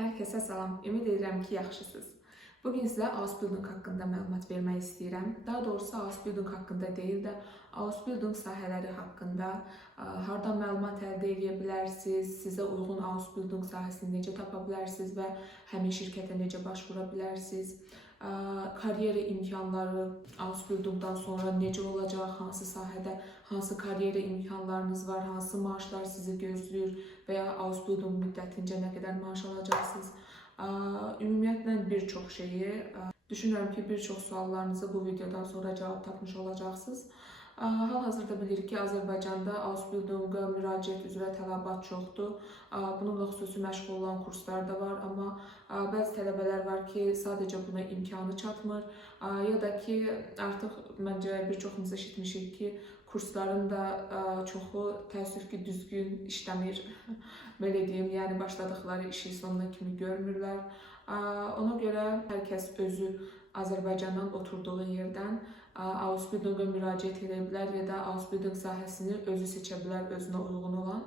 Herkese salam. Ümid edirəm ki, yaxşısınız. Bugün sizə Ausbildung haqqında məlumat vermək istəyirəm. Daha doğrusu Ausbildung haqqında deyil də, Ausbildung sahələri haqqında hardan məlumat əldə edə bilərsiniz, sizə uyğun Ausbildung sahəsini necə tapa bilərsiniz və həmin şirkətə necə başvura bilərsiniz. Karyera imkanları Ausbildungdan sonra necə olacaq, hansı sahədə, hansı karyera imkanlarınız var, hansı maaşlar sizi gözləyir və ya Ausbildung müddətincə nə qədər maaş alacaqsınız. Ümumiyyətlə bir çox şeyi, düşünürəm ki, bir çox suallarınızı bu videodan sonra cavab tapmış olacaqsınız. Hal-hazırda bilirik ki, Azərbaycanda Ausbildunga müraciət üzrə tələbat çoxdur. Bununla xüsusi məşğul olan kurslar da var, amma bəzi tələbələr var ki, sadəcə buna imkanı çatmır. Ya da ki, artıq məncə bir çoxumuz eşitmişik ki, kursların da çoxu təəssüf ki, düzgün işləmir, belə deyim, yəni başladıqları işi sonuna kimi görmürlər. Ona görə hər kəs özü Azərbaycandan oturduğu yerdən Ausbildunga müraciət edə bilər ya da Ausbildung sahəsini özü seçə bilər, özünə uyğun olan.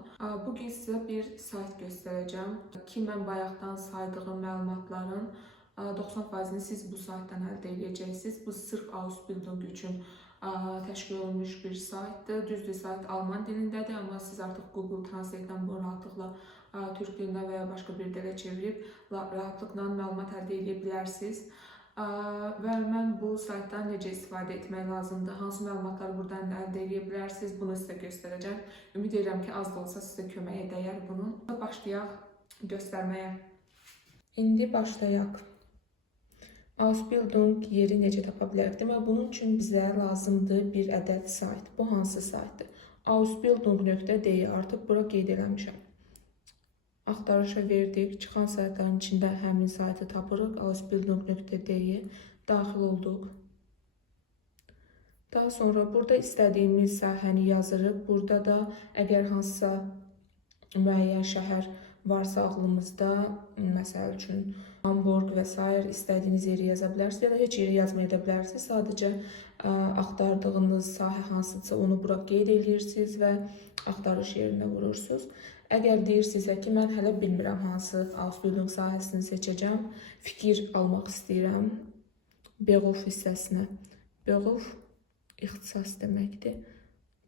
Bugün sizə bir sayt göstərəcəm ki, mən bayaqdan saydığım məlumatların 90%-ni siz bu saytdan əldə edəcəksiniz. Bu sırf Ausbildung üçün təşkil olunmuş bir saytdır. Düzdür, sayt alman dilindədir, amma siz artıq Google Translate-dən bunu rahatlıqla türk dilində və ya başqa bir dilə çevirib rahatlıqla məlumat əldə edə bilərsiniz. Və mən bu saytdan necə istifadə etmək lazımdır, hansı məlumatları buradan əldə edə bilərsiniz, bunu sizə göstərəcəm. Ümid edirəm ki, az da olsa sizə köməyə dəyər bunun. Başlayaq göstərməyə. İndi başlayaq. Ausbildung yeri necə tapa bilərik? Demək, bunun üçün bizə lazımdır bir ədəd sayt. Bu hansı saytdır? Ausbildung.de, artıq bura qeyd eləmişəm. Axtarışa verdik, çıxan saytların içində həmin saytı tapırıq, Ausbildung.de daxil olduq. Daha sonra burada istədiyimiz sahəni yazırıq. Burada da əgər hansısa müəyyən şəhər varsa ağlımızda, məsəl üçün Hamburg və s. istədiyiniz yeri yaza bilərsiniz ya da heç yeri yazmaya da bilərsiniz. Sadəcə axtardığınız sahə hansıdırsa onu bura qeyd edirsiniz və axtarış yerinə vurursunuz. Əgər deyirsinizsə ki, mən hələ bilmirəm hansı Ausbildung sahəsini seçəcəm, fikir almaq istəyirəm Beruf hissəsinə. Beruf ixtisas deməkdir,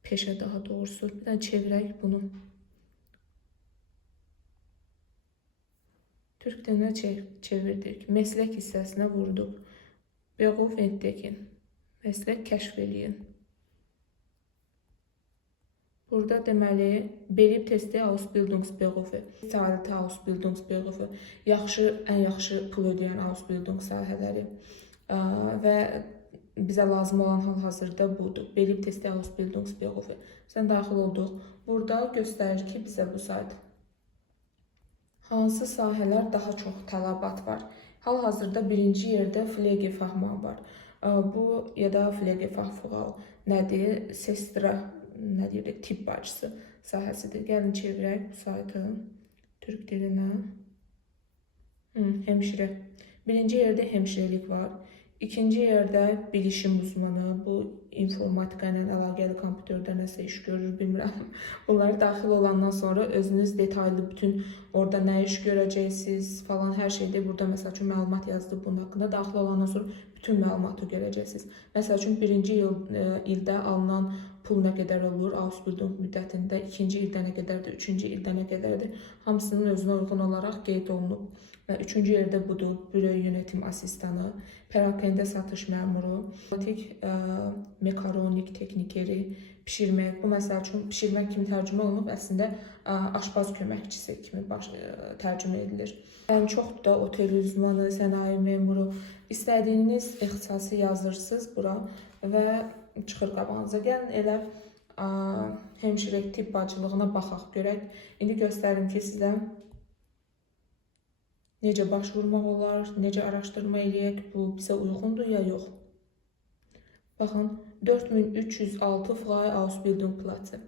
peşə daha doğrusu. Bir də çevirək bunu. Türk dilinə çevirdik, meslək hissəsinə vurduq. Beruf entdekin, meslək kəşf eləyin. Burada deməli, Berib testi Ausbildungsberufe, Saadet Ausbildungsberufe, ən yaxşı pul ödəyən Ausbildung sahələri və bizə lazım olan hal-hazırda budur. Berib testi Ausbildungsberufe. Sən daxil olduq. Burada göstərir ki, bizə bu sayt. Hansı sahələr daha çox tələbat var? Hal-hazırda birinci yerdə Pflegefachmann var. Bu ya da Pflegefachfrau nədir? Sestra, nə deyirik, tibb bacısı sahəsidir. Gəlin çevirək bu saytı türk dilinə. Hemşirə. Birinci yerdə hemşirəlik var. İkinci yerdə bilişim uzmanı, bu informatika ilə əlaqəli kompüterdə nəsə iş görür, bilmirəm. Bunları daxil olandan sonra özünüz detaylı bütün orada nə iş görəcəksiniz falan hər şeydə burada məsəl üçün məlumat yazdı bunun haqqında. Daxil olandan sonra bütün məlumatı görəcəksiniz. Məsəl üçün birinci ildə alınan pul nə qədər olur Ausbildung müddətində, ikinci ildə nə qədərdir, üçüncü ildə nə qədərdir, hamısının özünə uyğun olaraq qeyd olunub. Və üçüncü yerdə budur, büro yönetim asistanı, perakende satış məmuru, mekaronik texnikeri, pişirmək. Bu məsəl üçün pişirmək kimi tərcümə olunub, əslində aşpaz köməkçisi kimi tərcümə edilir. Yəni çoxdur da otel uzmanı, sənaye məmuru, istədiyiniz ixtisası yazırsınız bura və çıxır qabağınıza. Gəlin elə hemşirə tibb bacılığına baxaq, görək. İndi göstərim ki, sizə necə başvurmaq olar, necə araşdırma eləyək, bu bizə uyğundur ya yox. Baxın, 4306 Freie Ausbildung Plätze.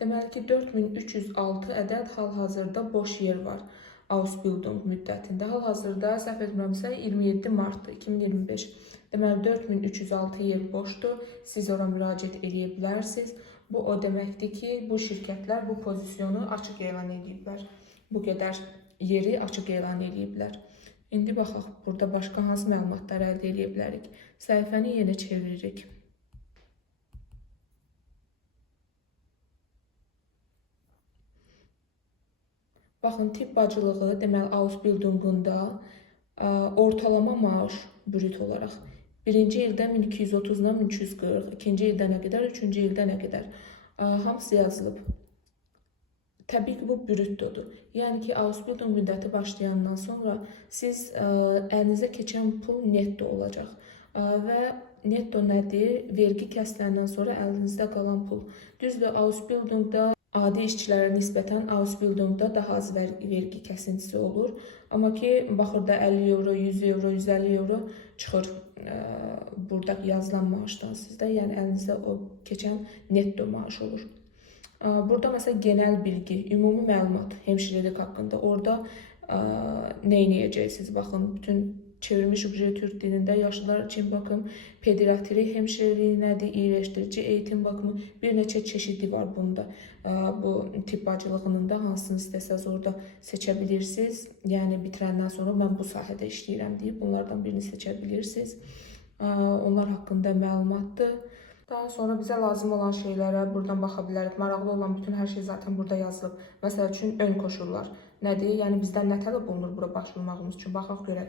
Deməli ki, 4306 ədəd hal-hazırda boş yer var Ausbildung müddətində. Hal-hazırda səhv etmirəmsə 27 mart 2025. Deməli 4306 yer boşdur. Siz ora müraciət edə bilərsiniz. Bu o deməkdir ki, bu şirkətlər bu pozisyonu açıq elan ediblər. Bu qədər yeri açıq elan ediblər. İndi baxaq, burada başqa hansı məlumatlar əldə edə bilərik. Səhifəni yenə çeviririk. Baxın, tibb bacılığı, deməli, Ausbildungunda ortalama maaş brüt olaraq birinci ildə 1230-dan 1340, ikinci ildə nə qədər, üçüncü ildə nə qədər hamısı yazılıb. Təbii ki, bu brüttodur. Yəni ki, Ausbildung müddəti başlayandan sonra siz əlinizə keçən pul netto olacaq. Və netto nədir? Vergi kəsiləndən sonra əlinizdə qalan pul. Düzdür, Ausbildungda adi işçilərə nisbətən Ausbildungda daha az vergi kəsintisi olur. Amma ki, baxır da 50 euro, 100 euro, 150 euro çıxır burada yazılan maaşdan sizdə. Yəni əlinizdə o keçən netto maaş olur. Burada məsələn genel bilgi, ümumi məlumat hemşirelik haqqında. Orada nə edəcəksiniz? Baxın, bütün çevrilmiş Türk dilində yaşlılar üçün baxım, pediatri hemşireliği nədir, iyiləşdirici eğitim baxımı bir neçə çeşidi var bunda. Bu tibb bacılığının da hansını istəsəz orada seçə bilirsiniz. Yəni bitirəndən sonra mən bu sahədə işləyirəm deyib bunlardan birini seçə bilirsiniz. Onlar haqqında məlumatdır. Daha sonra bizə lazım olan şeylərə buradan baxa bilərik. Maraqlı olan bütün hər şey zaten burada yazılıb. Məsəl üçün ön koşullar nədir? Yəni bizdən nə tələb olunur bura başvurmağımız üçün? Baxaq görək.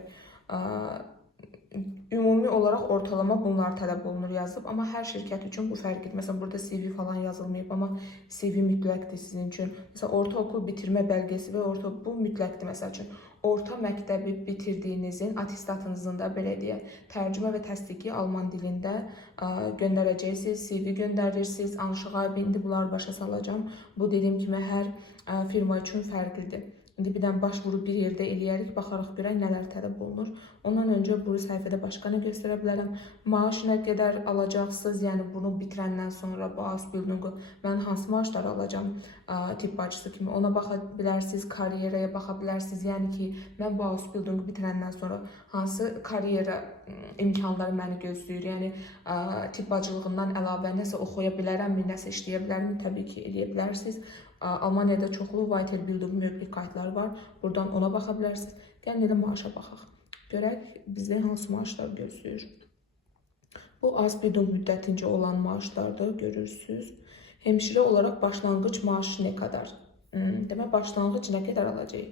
Ümumi olaraq ortalama bunlar tələb olunur yazılıb. Amma hər şirkət üçün bu fərqlidir. Məsələn, burada CV falan yazılmayıb, amma CV mütləqdir sizin üçün. Məsələn, ortaokul bitirmə bəlgəsi və bu mütləqdir məsəl üçün. Orta məktəbi bitirdiyinizin attestatınızın da belə deyək, tərcümə və təsdiqi alman dilində göndərəcəksiniz, CV göndərirsiniz, anşığa indi bunları başa salacağım. Bu dediyim kimi hər firma üçün fərqlidir. İndi birdən başvuru bir yerdə eləyərik, baxaraq görək nələr tələb olunur. Ondan öncə bu səhifədə başqa nə göstərə bilərəm? Maaş nə qədər alacaqsınız, yəni bunu bitirəndən sonra bu Ausbildungu mən hansı maaşlar alacağım tibb bacısı kimi ona baxa bilərsiniz, karyeraya baxa bilərsiniz. Yəni ki, mən bu Ausbildungu bitirəndən sonra hansı karyera imkanları məni gözləyir. Yəni tibb bacılığından əlavə nəsə oxuya bilərəmmi, nəsə işləyə bilərəmmi? Təbii ki, eləyə bilərsiniz. Almaniyada çoxlu Weiterbildung möglichkeitlər var. Buradan ona baxa bilərsiniz. Gəlin elə maaşa baxaq. Görək bizdə hansı maaşlar gözləyir. Bu Ausbildung müddətincə olan maaşlardır, görürsünüz. Hemşirə olaraq başlanğıc maaşı nə qədər? Demək, başlanğıc nə qədər alacağıq?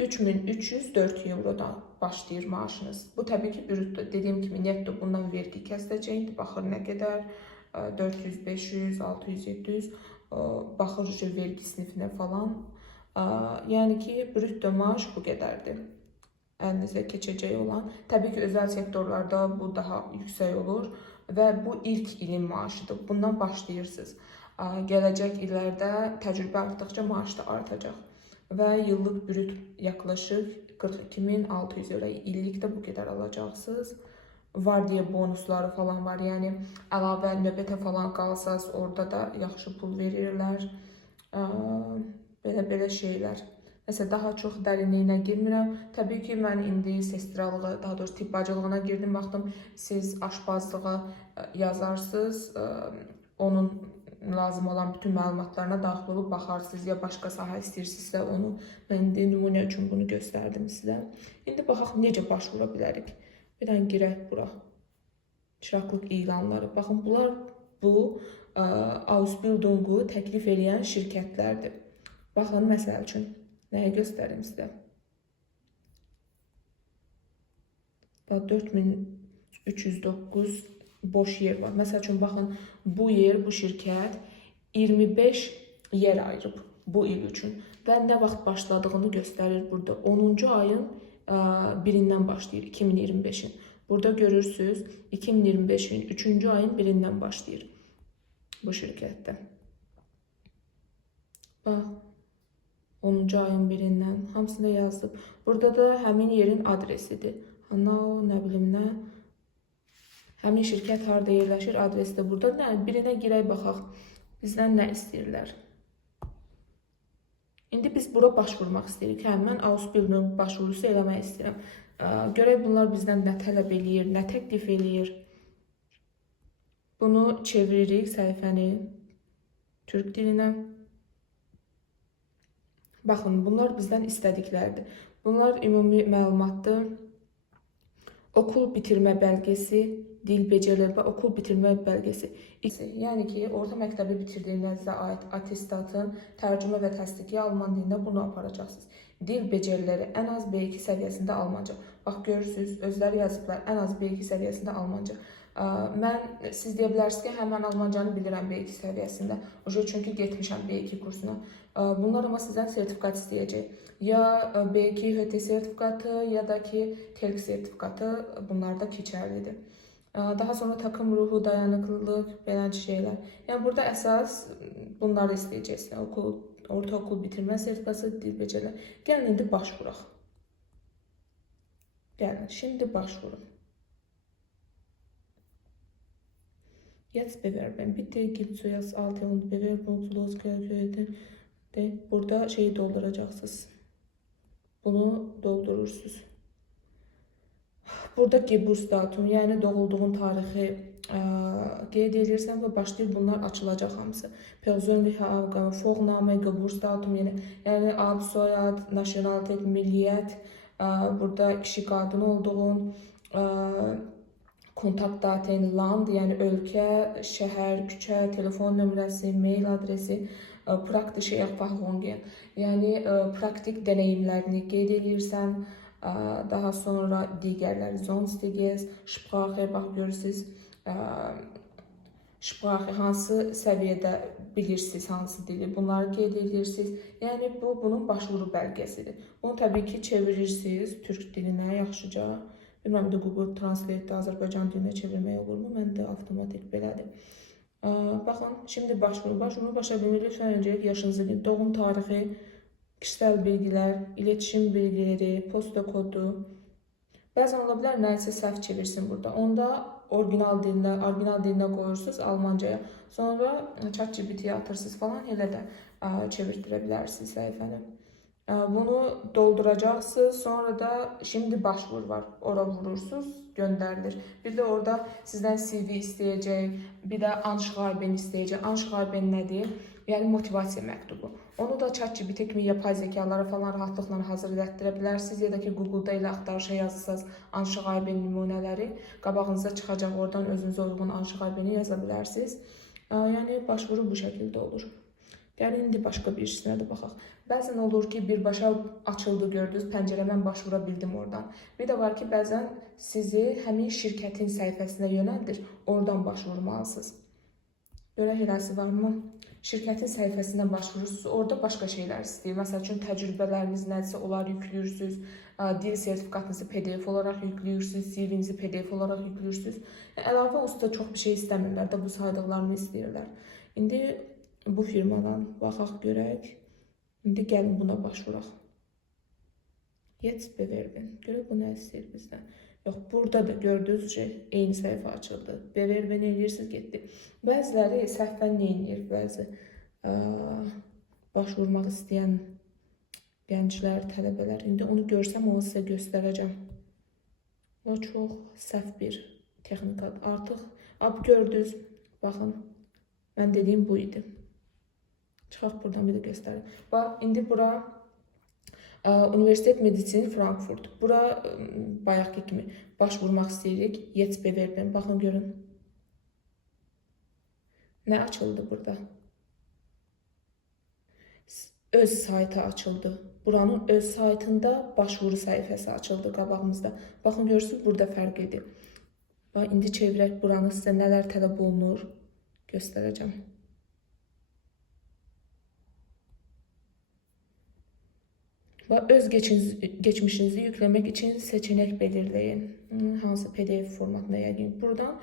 3304 eurodan başlayır maaşınız. Bu təbii ki, brütto. Dediyim kimi, netto bundan vergi kəsiləcək. Baxır nə qədər? 400, 500, 600, 700. Baxır vergi sinifinə falan. Yəni ki, brütto maaş bu qədərdir. Əlinizə keçəcək olan. Təbii ki, özəl sektorlarda bu daha yüksək olur və bu ilk ilin maaşıdır. Bundan başlayırsınız. Gələcək illərdə təcrübə artdıqca maaş da artacaq. Və yıllıq brüt yaklaşık 42.600 euro. İllikdə bu qədər alacaqsınız. Var deyə bonusları falan var. Yəni əlavə növbətə falan qalsaz orada da yaxşı pul verirlər. Belə şeylər. Nəsə daha çox dərinliyinə girmirəm. Təbii ki, mən indi sestralığa, daha doğrusu tibb bacılığına girdim, baxdım. Siz aşpazlığa yazarsınız. Onun lazım olan bütün məlumatlarına daxil olub baxarsınız. Ya başqa sahə istəyirsinizsə onu. Mən indi nümunə üçün bunu göstərdim sizə. İndi baxaq necə başvura bilərik. Bir dənə girək bura. Çıraklıq ilanları. Baxın, bunlar bu Ausbildungu təklif edən şirkətlərdir. Baxın, məsəl üçün, nəyə göstərim sizə? 4309 boş yer var. Məsəl üçün, baxın, bu yer, bu şirkət 25 yer ayırıb bu il üçün. Və nə vaxt başladığını göstərir burada. 10-cu ayın birindən başlayır, 2025'in. Burada görürsünüz, 2025'in 3-cü ayın birindən başlayır bu şirkətdə. Bax, 10-cu ayın birindən hamısını yazdım. Burada da həmin yerin adresidir. Nə bilim nə. Həmin şirkət harada yerləşir, adresi də burada. Birinə girək baxaq. Bizdən nə istəyirlər? İndi biz bura başvurmaq istəyirik. Mən Ausbildung başvurusu eləmək istəyirəm. Görək bunlar bizdən nə tələb eləyir, nə təklif eləyir. Bunu çeviririk səhifəni Türk dilinə. Baxın, bunlar bizdən istədiklərdir. Bunlar ümumi məlumatdır. Okul bitirmə belgesi, dil beceriləri və okul bitirmə belgesi. Yəni ki, orta məktəbi bitirdiyinizə aid atestatın tərcümə və təsdiqi alman dilində bunu aparacaqsınız. Dil beceriləri ən az B2 səviyyəsində Almanca. Bax, görürsünüz, özləri yazıblar, ən az B2 səviyyəsində Almanca. Siz deyə bilərsiniz ki, mən Almancanı bilirəm B2 səviyyəsində. Çünki getmişəm B2 kursuna. Bunlar ama sizdən sertifikat istəyəcək. Ya B2 HT sertifikatı, ya da ki TELK sertifikatı bunlar da keçərlidir. Daha sonra takım ruhu, dayanıklılıq, beləcə şeylər. Yəni burada əsas bunları istəyəcəksiniz. Ortaokul bitirmə sertifikası, dil beceriləri. Gəlin indi başvuraq. Gəlin, şimdi başvurun. Jetzt bewerben. Bitte gib zuerst alte und Bewerbungslosgeld. Burada şeyi dolduracaksınız. Bunu doldurursunuz. Burada Geburtsdatum, yəni doğulduğun tarixi qeyd edirsən və başlayır bunlar açılacaq hamısı. Persönliche Aufgabe, Vorname, Geburtsdatum, yəni ad, soyad, nationalitet, milliyyət, burada kişi qadın olduğun, kontakt daten, land, yəni ölkə, şəhər, küçə, telefon nömrəsi, mail adresi, praktische Erfahrungen, yəni praktik deneyimlərini qeyd edirsən. Daha sonra digərləri Sonstiges, Sprache, bax görürsünüz, Sprache hansı səviyyədə bilirsiniz, hansı dili, bunları qeyd edirsiniz. Yəni bunun başvuru bəlgəsidir. Bunu təbii ki çevirirsiniz türk dilinə yaxşıca. Bilməm də Google Translate-də Azərbaycan dilinə çevirmək olurmu? Məndə avtomatik belədir. Baxın, şimdi başvuru başa bilmək lütfen öncelik yaşınızı, doğum tarixi, kişisel bilgiler, iletişim bilgileri, posta kodu. Bəzən ola bilər nəyisə səhv çevirsin burada. Onda orijinal dilinə qoyursunuz Almancaya. Sonra ChatGPT-yə atırsınız falan, elə də çevirdirə bilərsiniz səhifəni. Bunu dolduracaqsınız. Sonra da şimdi başvur var. Ora vurursunuz, göndərilir. Bir də orada sizdən CV istəyəcək, bir də Anschreiben istəyəcək. Anschreiben nədir? Yəni motivasiya məktubu. Onu da ChatGPT kimi yapay zekalara falan rahatlıqla hazır etdirə bilərsiniz. Ya da ki Google-da elə axtarışa yazırsınız Anschreiben nümunələri. Qabağınıza çıxacaq, oradan özünüzə uyğun Anschreibeni yaza bilərsiniz. Yəni başvuru bu şəkildə olur. Gəlin indi başqa birisinə də baxaq. Bəzən olur ki birbaşa açıldı, gördünüz, pəncərəmən başvura bildim oradan. Bir də var ki bəzən sizi həmin şirkətin səhifəsinə yönəldir, oradan başvurmalısınız. Görək eləsi varmı? Şirkətin səhifəsindən başvurursunuz, orada başqa şeylər istəyir. Məsəl üçün təcrübələriniz nədirsə, onları yüklüyorsunuz, dil sertifikatınızı PDF olaraq yüklüyorsunuz, CV-nizi PDF olaraq yüklüyorsunuz. Əlavə olsa da çox bir şey istəmirlər də, bu saydıqlarını istəyirlər. İndi bu firmadan baxaq görək. İndi gəlin buna başvuraq. Jetzt bewerben. Görək bu nə istəyir bizdən. Yox, burada da gördüyünüz şey eyni səhifə açıldı. Bewerben edirsiniz, getdi. Bəziləri səhvən nə edir? Bəzi başvurmaq istəyən gənclər, tələbələr. İndi onu görsəm, onu sizə göstərəcəm. O çox səhv bir texnikadır. Artıq gördünüz, baxın, mən dediyim bu idi. Çıxaq buradan bir də göstərim. Bax, indi bura Universitet Medisini Frankfurt. Bura bayaqki kimi başvurmaq istəyirik. Jetzt bewerben. Baxın, görün. Nə açıldı burada? Öz saytı açıldı. Buranın öz saytında başvuru səhifəsi açıldı qabağımızda. Baxın, görürsünüz, burada fərq edir. Bax, indi çevirək buranı, sizə nələr tələb olunur göstərəcəm. Öz geçmişinizi yüklemek için seçenek belirleyin. Hansı PDF formatına yayın. Buradan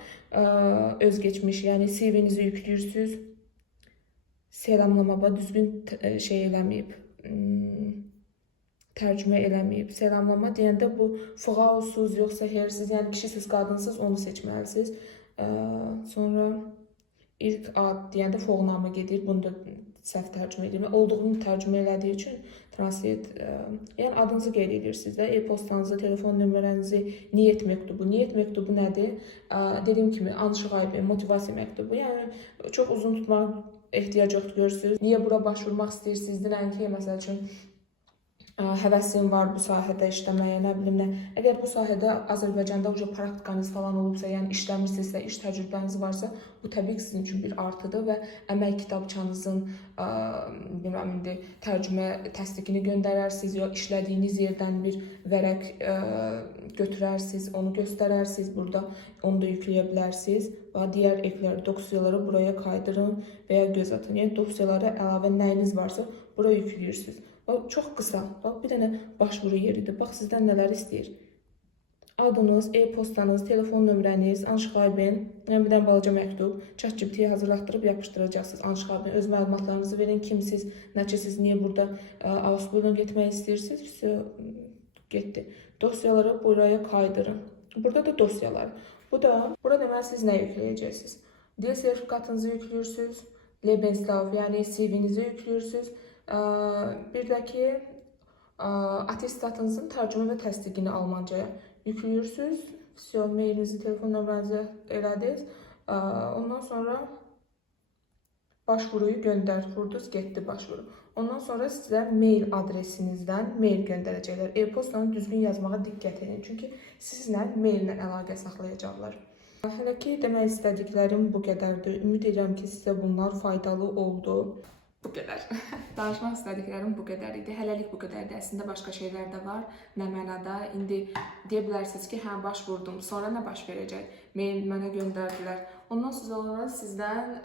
özgeçmiş, yani CV'nizi yüklüyorsunuz. Selamlama, düzgün şey eləməyib, tərcümə eləməyib. Selamlama deyəndə bu Frausuz, yoxsa hersiz, yəni kişisiz, qadınsız onu seçməlisiniz. Sonra ilk ad deyəndə Vorname gedir. Bunu da səhv tərcümə edir. Olduğunu tərcümə elədiyi üçün translate, yəni adınızı qeyd edirsiniz də, e-postanızı, telefon nömrənizi, niyyət məktubu. Niyyət məktubu nədir? Dediyim kimi Anschreiben, motivasiya məktubu. Yəni çox uzun tutmaq ehtiyac yoxdur, görürsünüz. Niyə bura başvurmaq istəyirsiniz? Denən ki, məsəl üçün həvəsin var bu sahədə işləməyə, nə bilim nə. Əgər bu sahədə Azərbaycanda praktikanız falan olubsa, yəni işləmirsinizsə, iş təcrübəniz varsa, bu təbii ki, sizin üçün bir artıdır və əmək kitabçanızın bilmirəm indi tərcümə təsdiqini göndərərsiniz, ya işlədiyiniz yerdən bir vərəq götürərsiniz, onu göstərərsiniz burada, onu da yükləyə bilərsiniz. Və digər eklər, dosyaları buraya kaydırın və ya göz atın. Yəni dosyalara əlavə nəyiniz varsa, buraya yükləyirsiniz. Çox qısa, bax bir dənə başvuru yeridir. Bax sizdən nələr istəyir. Adınız, e-postanız, telefon nömrəniz, anşxayben, yəni bir dənə balaca məktub, ChatGPT-yə hazırlatdırıb yapışdıracaqsınız. Anşxayben, öz məlumatlarınızı verin, kimsiz, nəçəsiz, niyə burada Ausbildung getmək istəyirsiniz, getdi. Dosyaları buraya kaydırın. Burada da dosyalar. Burada deməli siz nə yükləyəcəksiniz? Dil sertifikatınızı yüklüyorsunuz, Lebenslauf, yəni CV-nizi yüklüyorsunuz. Bir də ki, atestatınızın tərcümə və təsdiqini Almancaya yüklüyorsunuz. Mailinizi, telefon nömrənizi elədiniz. Ondan sonra başvuruyu göndər, vurdunuz, getdi başvuru. Ondan sonra sizə mail adresinizdən mail göndərəcəklər. E-postanı düzgün yazmağa diqqət edin. Çünki sizlə maillə əlaqə saxlayacaqlar. Hələ ki, demək istədiklərim bu qədərdir. Ümid edirəm ki, sizə bunlar faydalı oldu. Bu qədər. Danışmaq istədiklərim bu qədər idi. Hələlik bu qədərdir. Əslində başqa şeylər də var. Nə mənada? İndi deyə bilərsiniz ki, hə başvurdum. Sonra nə baş verəcək? Mail mənə göndərdilər. Ondan sonra sizdən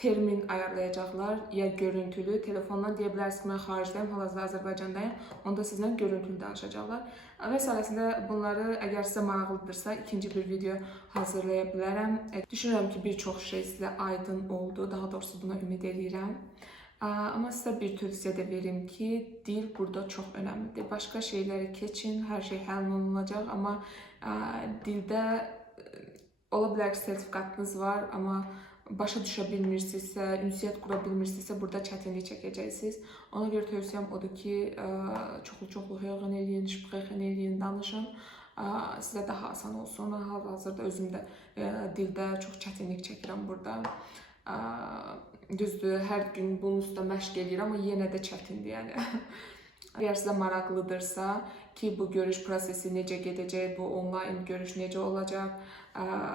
termin ayarlayacaqlar. Ya görüntülü, telefondan deyə bilərsiniz ki, mən xaricdəyim, hal-hazırda Azərbaycandayım. Onda sizlə görüntülü danışacaqlar. Və sonrasında bunları əgər sizə maraqlıdırsa, ikinci bir video hazırlaya bilərəm. Düşünürəm ki, bir çox şey sizə aydın oldu. Daha doğrusu buna ümid edirəm. Amma sizə bir tövsiyə də verim ki, dil burada çox önəmlidir. Başqa şeyləri keçin, hər şey həll olunacaq. Amma dildə ola bilər ki, sertifikatınız var, amma başa düşə bilmirsinizsə, ünsiyyət qura bilmirsinizsə, burada çətinlik çəkəcəksiniz. Ona görə tövsiyəm odur ki, çoxlu hören eləyin, sprechen eləyin, danışın. Sizə daha asan olsun. Hal-hazırda özüm də dildə çox çətinlik çəkirəm burada. Düzdür, hər gün bunun üstə məşq edirəm, amma yenə də çətindir, yəni. Əgər sizə maraqlıdırsa ki, bu görüş prosesi necə gedəcək, bu onlayn görüş necə olacaq,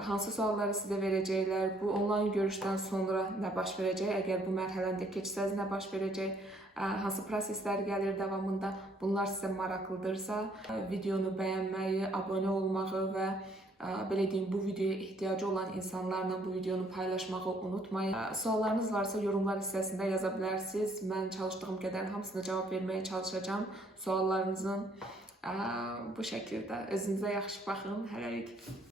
hansı sualları sizə verəcəklər, bu onlayn görüşdən sonra nə baş verəcək, əgər bu mərhələndə keçsəz nə baş verəcək, hansı proseslər gəlir davamında, bunlar sizə maraqlıdırsa, videonu bəyənməyi, abunə olmağı və belə deyim, bu videoya ehtiyacı olan insanlarla bu videonu paylaşmağı unutmayın. Suallarınız varsa yorumlar hissəsində yaza bilərsiniz. Mən çalışdığım qədər hamısına cavab verməyə çalışacağam. Suallarınızın bu şəkildə. Özünüzə yaxşı baxın. Hələlik.